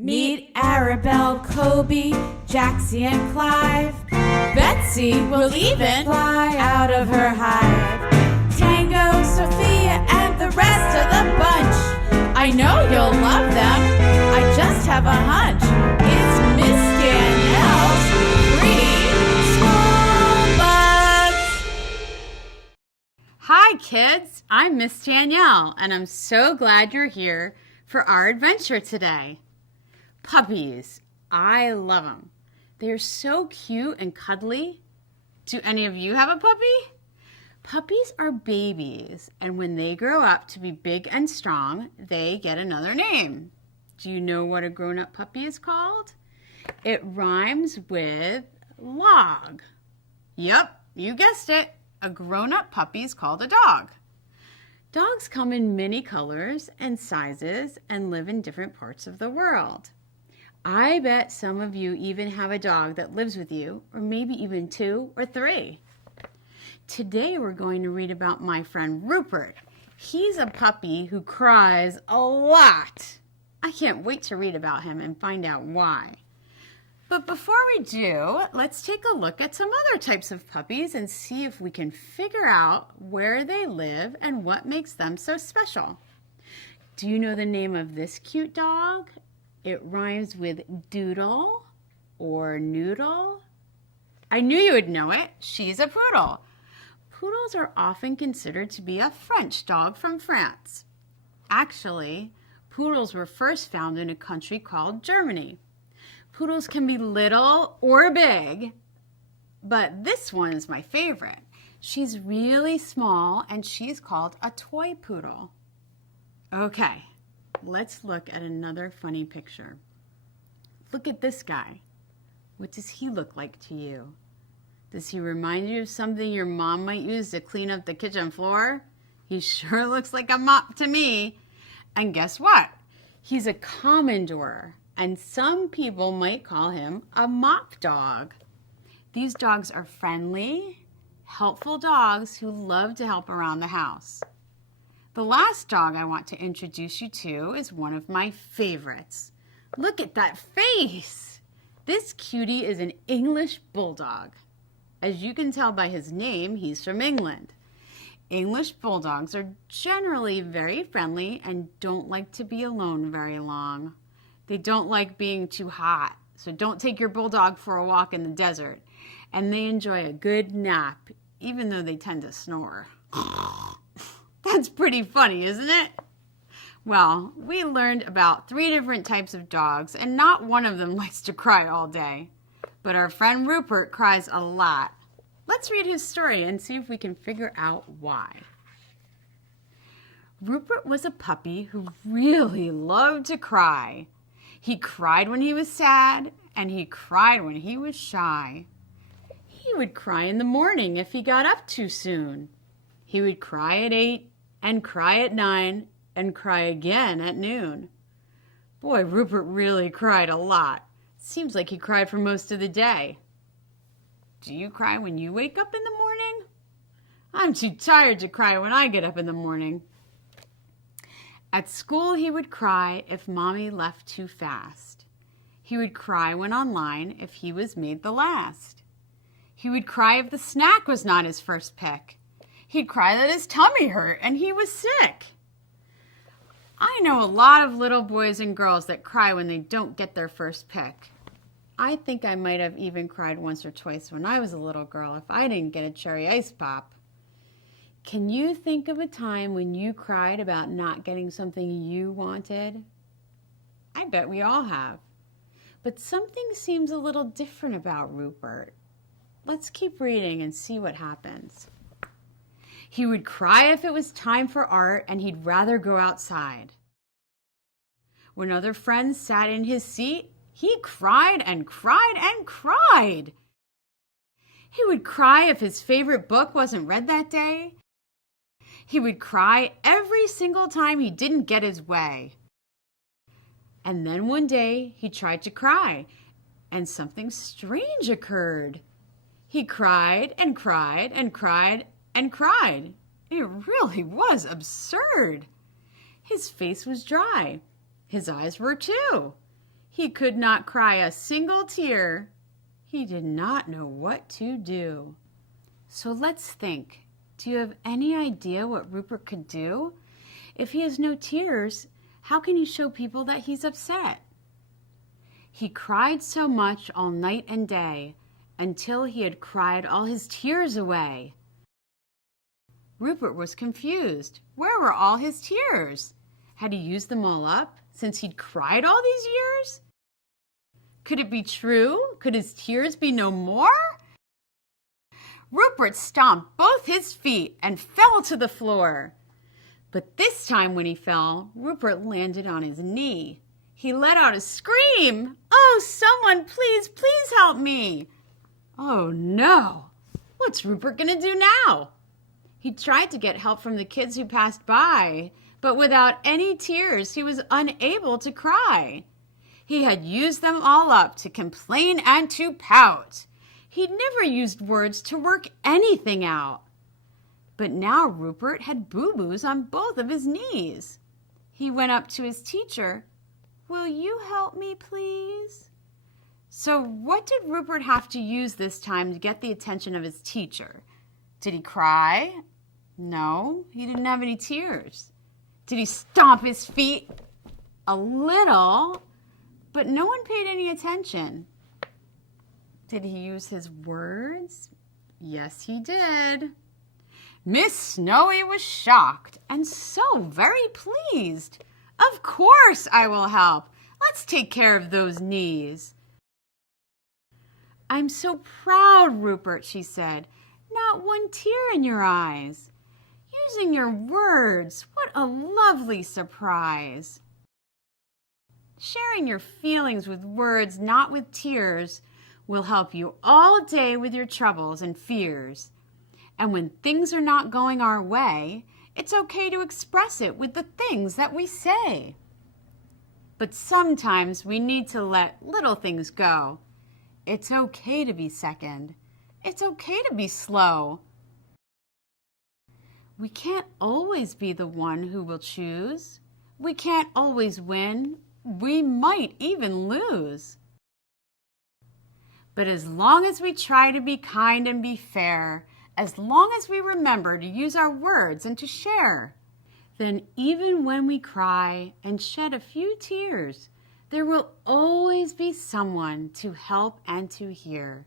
Meet Arabelle, Kobe, Jaxie, and Clive. Betsy will even fly out of her hive. Tango, Sophia, and the rest of the bunch. I know you'll love them. I just have a hunch. It's Miss Danielle's Preschool Bugs. Hi, kids. I'm Miss Danielle, and I'm so glad you're here for our adventure today. Puppies. I love them. They're so cute and cuddly. Do any of you have a puppy? Puppies are babies, and when they grow up to be big and strong, they get another name. Do you know what a grown-up puppy is called? It rhymes with log. Yep, you guessed it. A grown-up puppy is called a dog. Dogs come in many colors and sizes and live in different parts of the world. I bet some of you even have a dog that lives with you, or maybe even 2 or 3. Today we're going to read about my friend Rupert. He's a puppy who cries a lot. I can't wait to read about him and find out why. But before we do, let's take a look at some other types of puppies and see if we can figure out where they live and what makes them so special. Do you know the name of this cute dog? It rhymes with doodle or noodle. I knew you would know it. She's a poodle. Poodles are often considered to be a French dog from France. Actually, poodles were first found in a country called Germany. Poodles can be little or big, but this one is my favorite. She's really small and she's called a toy poodle. Okay. Let's look at another funny picture. Look at this guy. What does he look like to you? Does he remind you of something your mom might use to clean up the kitchen floor? He sure looks like a mop to me. And guess what? He's a Commodore, and some people might call him a mop dog. These dogs are friendly, helpful dogs who love to help around the house. The last dog I want to introduce you to is one of my favorites. Look at that face! This cutie is an English bulldog. As you can tell by his name, he's from England. English bulldogs are generally very friendly and don't like to be alone very long. They don't like being too hot, so don't take your bulldog for a walk in the desert. And they enjoy a good nap, even though they tend to snore. That's pretty funny, isn't it? Well, we learned about 3 different types of dogs, and not one of them likes to cry all day. But our friend Rupert cries a lot. Let's read his story and see if we can figure out why. Rupert was a puppy who really loved to cry. He cried when he was sad, and he cried when he was shy. He would cry in the morning if he got up too soon. He would cry at 8 and cry at 9 and cry again at noon. Boy, Rupert really cried a lot. Seems like he cried for most of the day. Do you cry when you wake up in the morning? I'm too tired to cry when I get up in the morning. At school, he would cry if Mommy left too fast. He would cry when online if he was made the last. He would cry if the snack was not his first pick. He'd cry that his tummy hurt and he was sick. I know a lot of little boys and girls that cry when they don't get their first pick. I think I might have even cried once or twice when I was a little girl if I didn't get a cherry ice pop. Can you think of a time when you cried about not getting something you wanted? I bet we all have. But something seems a little different about Rupert. Let's keep reading and see what happens. He would cry if it was time for art and he'd rather go outside. When other friends sat in his seat, he cried and cried and cried. He would cry if his favorite book wasn't read that day. He would cry every single time he didn't get his way. And then one day he tried to cry and something strange occurred. He cried and cried and cried and cried. It really was absurd. His face was dry. His eyes were too. He could not cry a single tear. He did not know what to do. So let's think. Do you have any idea what Rupert could do? If he has no tears, how can he show people that he's upset? He cried so much all night and day until he had cried all his tears away. Rupert was confused. Where were all his tears? Had he used them all up since he'd cried all these years? Could it be true? Could his tears be no more? Rupert stomped both his feet and fell to the floor. But this time when he fell, Rupert landed on his knee. He let out a scream. "Oh, someone, please, please help me." Oh no! What's Rupert gonna do now? He tried to get help from the kids who passed by, but without any tears, he was unable to cry. He had used them all up to complain and to pout. He'd never used words to work anything out. But now Rupert had boo-boos on both of his knees. He went up to his teacher. "Will you help me, please?" So what did Rupert have to use this time to get the attention of his teacher? Did he cry? No, he didn't have any tears. Did he stomp his feet? A little, but no one paid any attention. Did he use his words? Yes, he did. Miss Snowy was shocked and so very pleased. "Of course I will help. Let's take care of those knees." "I'm so proud, Rupert," she said. "Not one tear in your eyes. Using your words, what a lovely surprise." Sharing your feelings with words, not with tears, will help you all day with your troubles and fears. And when things are not going our way, it's okay to express it with the things that we say. But sometimes we need to let little things go. It's okay to be second. It's okay to be slow. We can't always be the one who will choose. We can't always win. We might even lose. But as long as we try to be kind and be fair, as long as we remember to use our words and to share, then even when we cry and shed a few tears, there will always be someone to help and to hear.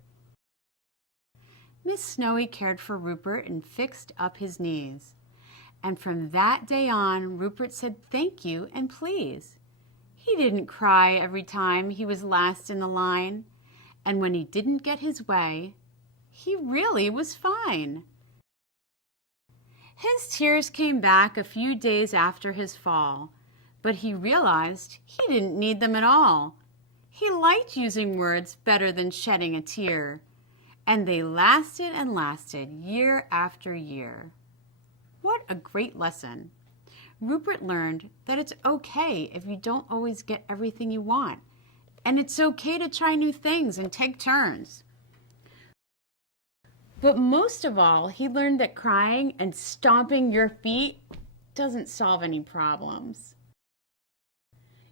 Miss Snowy cared for Rupert and fixed up his knees. And from that day on, Rupert said thank you and please. He didn't cry every time he was last in the line. And when he didn't get his way, he really was fine. His tears came back a few days after his fall, but he realized he didn't need them at all. He liked using words better than shedding a tear, and they lasted and lasted year after year. What a great lesson. Rupert learned that it's okay if you don't always get everything you want, and it's okay to try new things and take turns. But most of all, he learned that crying and stomping your feet doesn't solve any problems.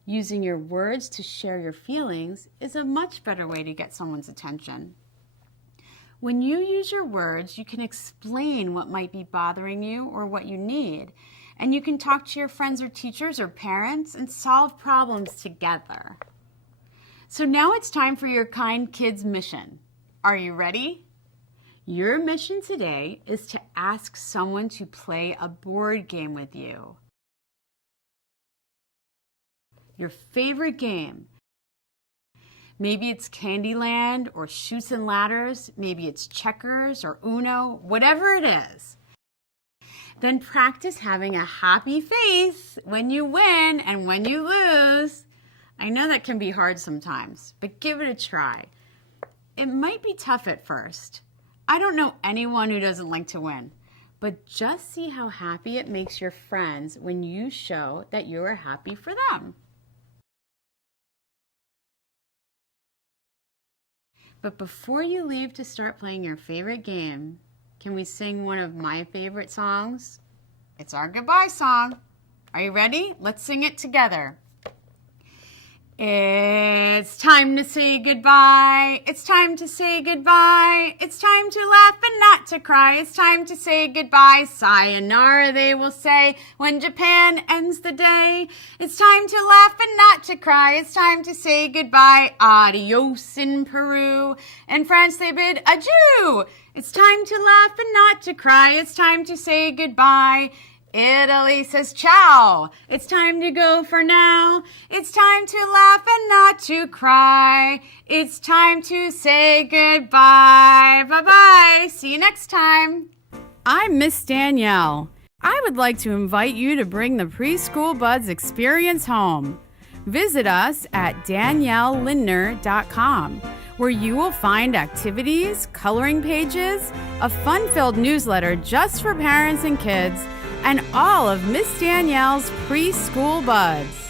Using your words to share your feelings is a much better way to get someone's attention. When you use your words, you can explain what might be bothering you or what you need, and you can talk to your friends or teachers or parents and solve problems together. So now it's time for your Kind Kids mission. Are you ready? Your mission today is to ask someone to play a board game with you. Your favorite game. Maybe it's Candyland or Chutes and Ladders. Maybe it's checkers or Uno, whatever it is. Then practice having a happy face when you win and when you lose. I know that can be hard sometimes, but give it a try. It might be tough at first. I don't know anyone who doesn't like to win, but just see how happy it makes your friends when you show that you are happy for them. But before you leave to start playing your favorite game, can we sing one of my favorite songs? It's our goodbye song. Are you ready? Let's sing it together. It's It's time to say goodbye. It's time to say goodbye. It's time to laugh and not to cry. It's time to say goodbye. Sayonara, they will say when Japan ends the day. It's time to laugh and not to cry. It's time to say goodbye. Adios in Peru. In France, they bid adieu. It's time to laugh and not to cry. It's time to say goodbye. Italy says ciao. It's time to go for now. It's time to laugh and not to cry. It's time to say goodbye. Bye-bye. See you next time. I'm Miss Danielle. I would like to invite you to bring the Preschool Buds experience home. Visit us at daniellelindner.com, where you will find activities, coloring pages, a fun-filled newsletter just for parents and kids, and all of Miss Danielle's Preschool Buds.